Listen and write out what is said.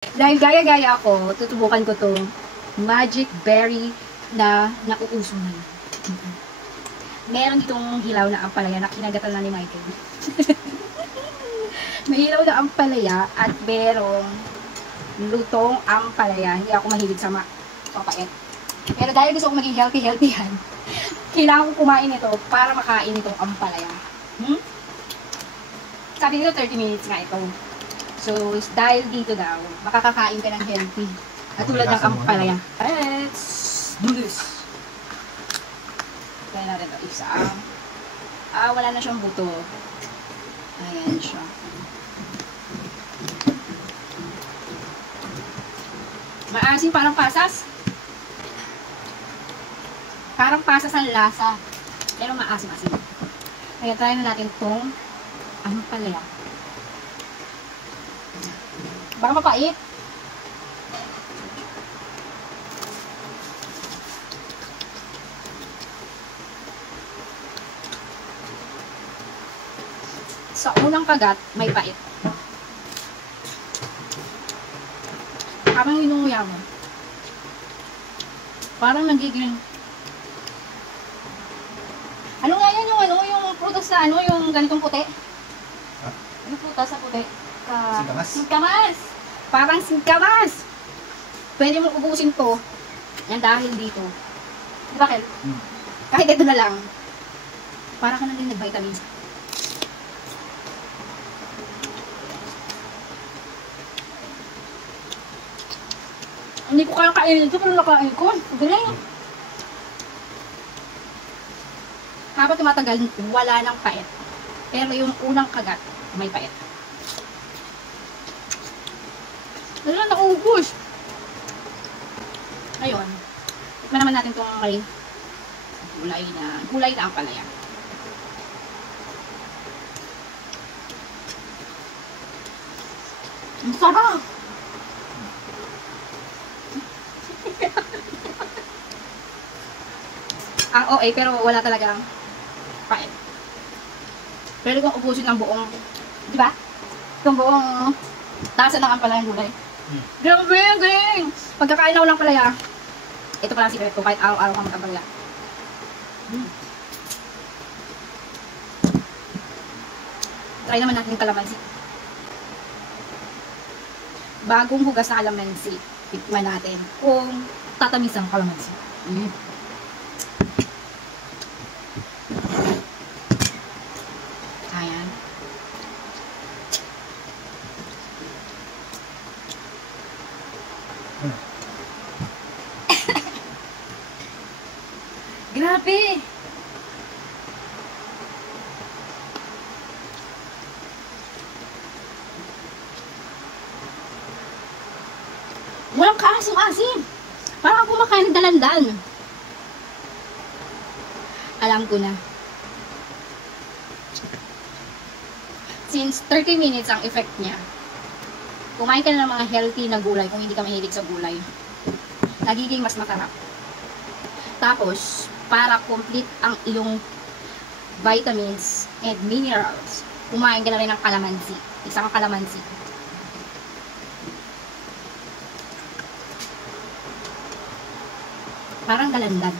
Dahil gaya-gaya ako, tutubukan ko tong magic berry na nauuso na yun. Meron ditong hilaw na ampalaya na kinagatan na ni Michael. May hilaw na ampalaya at merong lutong ampalaya. Hindi ako mahilig sa mapapait. Pero dahil gusto ko maging healthy yan, kailangan ko kumain ito para makain itong ampalaya. Sabi nito 30 minutes nga ito. So, dahil dito daw, makakakain ka ng healthy. At tulad ng ampalaya. Let's do this! Kaya natin ito. Isa. Wala na siyang buto. Ayan siya. Maasim, parang pasas. Parang pasas ang lasa. Pero maasim-asim. Kaya try na natin itong ampalaya. Baka mapait. Sa unang kagat, may pait. Parang inunguya mo. Parang nagiging... Ano nga yan yung prutas na yung ganitong puti? Yung prutas sa puti? Singkamas. Singkamas! Parang singkamas! Pwede mo ubusin to. Yan dahil dito. Di ba, Kel? Kahit ito na lang. Para ka na din nag-vitamins. Hindi ko kaya kainin ito, pero nakain ko. Galing. Habang tumatagal, wala nang pait. Pero yung unang kagat, may pait. Ano na, naubos. Ngayon, tikman naman natin itong may gulay na ampalaya. Ang sarap! Ang OA, pero wala talagang pait. Pero kung ubusin ang buong, di ba? Itong buong tasa ng ampalaya ng gulay. Grabe, galing! Pagkakain ako ng palaya, ito pala ang secret ko, kahit araw-araw kang mag-ampalaya. Try naman natin yung kalamansi. Bagong hugas na kalamansi, tikman natin kung tatamis ang kalamansi. Ayan. Grabe! Walang kaasim-asim. Parang kumakain ng dalandan. Alam ko na. Since 30 minutes ang effect niya, kumain ka na ng mga healthy na gulay kung hindi ka mahilig sa gulay. Nagiging mas masarap. Tapos, para complete ang iyong vitamins and minerals, kumain ka na rin ng kalamansi. Isang kalamansi. Parang dalandan.